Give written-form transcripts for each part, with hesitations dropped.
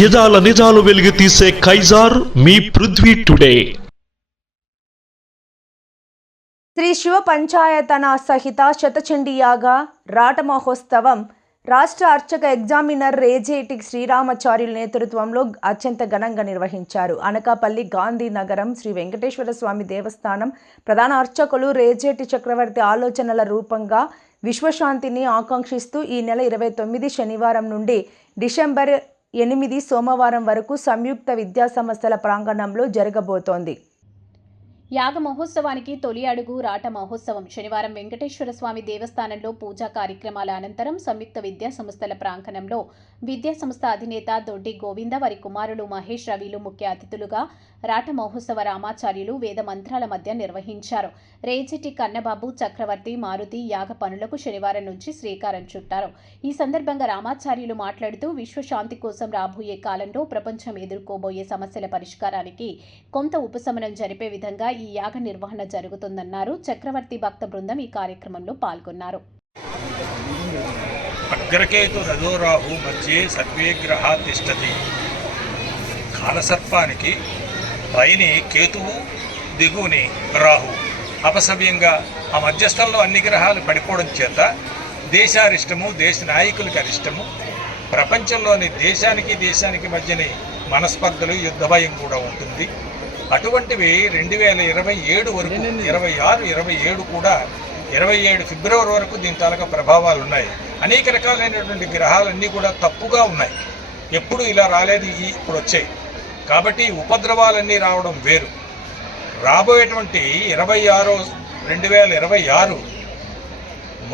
యదాల నిజాలు వెలుగు తీసే కైజార్ మీ పృథ్వీ టుడే. శ్రీ శివ పంచాయతన సహిత శతచండీ యాగ రాట మహోత్సవం రాష్ట్ర అర్చక ఎగ్జామినర్ రేజేటి శ్రీరామాచార్యుల నేతృత్వంలో అత్యంత ఘనంగా నిర్వహించారు. అనకాపల్లి గాంధీ నగరం శ్రీ వెంకటేశ్వర స్వామి దేవస్థానం ప్రధాన అర్చకులు రేజేటి చక్రవర్తి ఆలోచనల రూపంగా విశ్వశాంతిని ఆకాంక్షిస్తూ ఈ నెల 29 శనివారం నుండి డిసెంబర్ 8 సోమవారం వరకు సంయుక్త విద్యా సంస్థల ప్రాంగణంలో జరగబోతోంది. యాగ మహోత్సవానికి తొలి అడుగు రాట మహోత్సవం శనివారం వెంకటేశ్వర స్వామి దేవస్థానంలో పూజా కార్యక్రమాల అనంతరం సంయుక్త విద్యా సంస్థల ప్రాంగణంలో విద్యా సంస్థ అధినేత దొడ్డి గోవింద వారి కుమారులు మహేష్ రవిలు ముఖ్య అతిథులుగా రాట మహోత్సవ రామాచార్యులు వేద మంత్రాల మధ్య నిర్వహించారు. రేజిటి కన్నబాబు చక్రవర్తి మారుతి యాగ పనులకు శనివారం నుంచి శ్రీకారం చుట్టారు. ఈ సందర్భంగా రామాచార్యులు మాట్లాడుతూ విశ్వశాంతి కోసం రాబోయే కాలంలో ప్రపంచం ఎదుర్కోబోయే సమస్యల పరిష్కారానికి కొంత ఉపశమనం జరిపే విధంగా ఈ యాగ నిర్వహణ జరుగుతుందన్నారు. చక్రవర్తి భక్త బృందం ఈ కార్యక్రమంలో పాల్గొన్నారు. అగ్రకేతు రజోరాహు మధ్యే సర్వేగ్రహ తిష్టతి. కాలసర్పానికి పైని కేతువు దిగువని రాహు అపసవ్యంగా ఆ మధ్యస్థంలో అన్ని గ్రహాలు పడిపోవడం చేత దేశారిష్టము, దేశ నాయకులకి అరిష్టము, ప్రపంచంలోని దేశానికి మధ్యని మనస్పర్ధలు, యుద్ధ భయం కూడా ఉంటుంది. అటువంటివి 2027 వరకు 26, 27 కూడా 27 ఫిబ్రవరి వరకు దీని తాలూకా ప్రభావాలు ఉన్నాయి. అనేక రకాలైనటువంటి గ్రహాలన్నీ కూడా తప్పుగా ఉన్నాయి. ఎప్పుడు ఇలా రాలేదు, ఇప్పుడు వచ్చాయి. కాబట్టి ఉపద్రవాలన్నీ రావడం వేరు. రాబోయేటువంటి 2026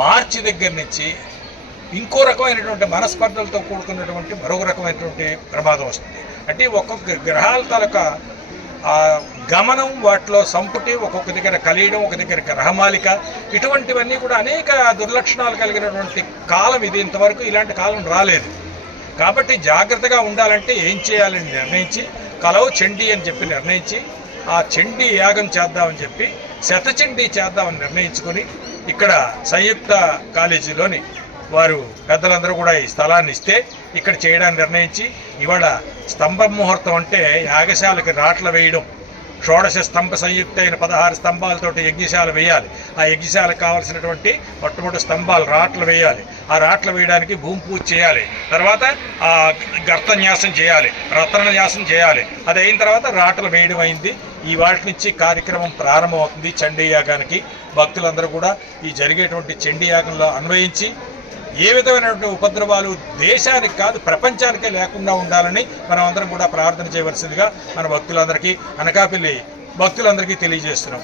మార్చి దగ్గర నుంచి ఇంకో రకమైనటువంటి మనస్పర్ధలతో కూడుకున్నటువంటి మరొక రకమైనటువంటి ప్రమాదం వస్తుంది. అంటే ఒక్కొక్క గ్రహాల తాలూకా గమనం, వాటిలో సంపుటి, ఒక్కొక్క దగ్గర కలియడం, ఒక దగ్గర గ్రహమాలిక, ఇటువంటివన్నీ కూడా అనేక దుర్లక్షణాలు కలిగినటువంటి కాలం ఇది. ఇంతవరకు ఇలాంటి కాలం రాలేదు. కాబట్టి జాగ్రత్తగా ఉండాలంటే ఏం చేయాలని నిర్ణయించి కలవు చండీ అని చెప్పి నిర్ణయించి ఆ చండీ యాగం చేద్దామని చెప్పి శతచండీ చేద్దామని నిర్ణయించుకొని ఇక్కడ సంయుక్త కాలేజీలోని వారు పెద్దలందరూ కూడా ఈ స్థలాన్ని ఇస్తే ఇక్కడ చేయడానికి నిర్ణయించి ఇవాళ స్తంభ ముహూర్తం అంటే యాగశాలకి రాట్ల వేయడం, షోడశ స్తంభ సంయుక్త అయిన 16 స్తంభాలతోటి యజ్ఞశాల వేయాలి. ఆ యజ్ఞశాలకు కావాల్సినటువంటి మొట్టమొదటి స్తంభాలు రాట్లు వేయాలి. ఆ రాట్లు వేయడానికి భూమి పూజ చేయాలి. తర్వాత ఆ గర్తన్యాసం చేయాలి, రత్నన్యాసం చేయాలి. అది అయిన తర్వాత రాటలు వేయడం అయింది. ఈ వాటి నుంచి కార్యక్రమం ప్రారంభమవుతుంది. చండీ యాగానికి భక్తులందరూ కూడా ఈ జరిగేటువంటి చండీ యాగంలో అన్వయించి ఏ విధమైనటువంటి ఉపద్రవాలు దేశానికి కాదు ప్రపంచానికే లేకుండా ఉండాలని మనం అందరం కూడా ప్రార్థన చేయవలసిందిగా మన భక్తులందరికీ, అనకాపల్లి భక్తులందరికీ తెలియజేస్తున్నాం.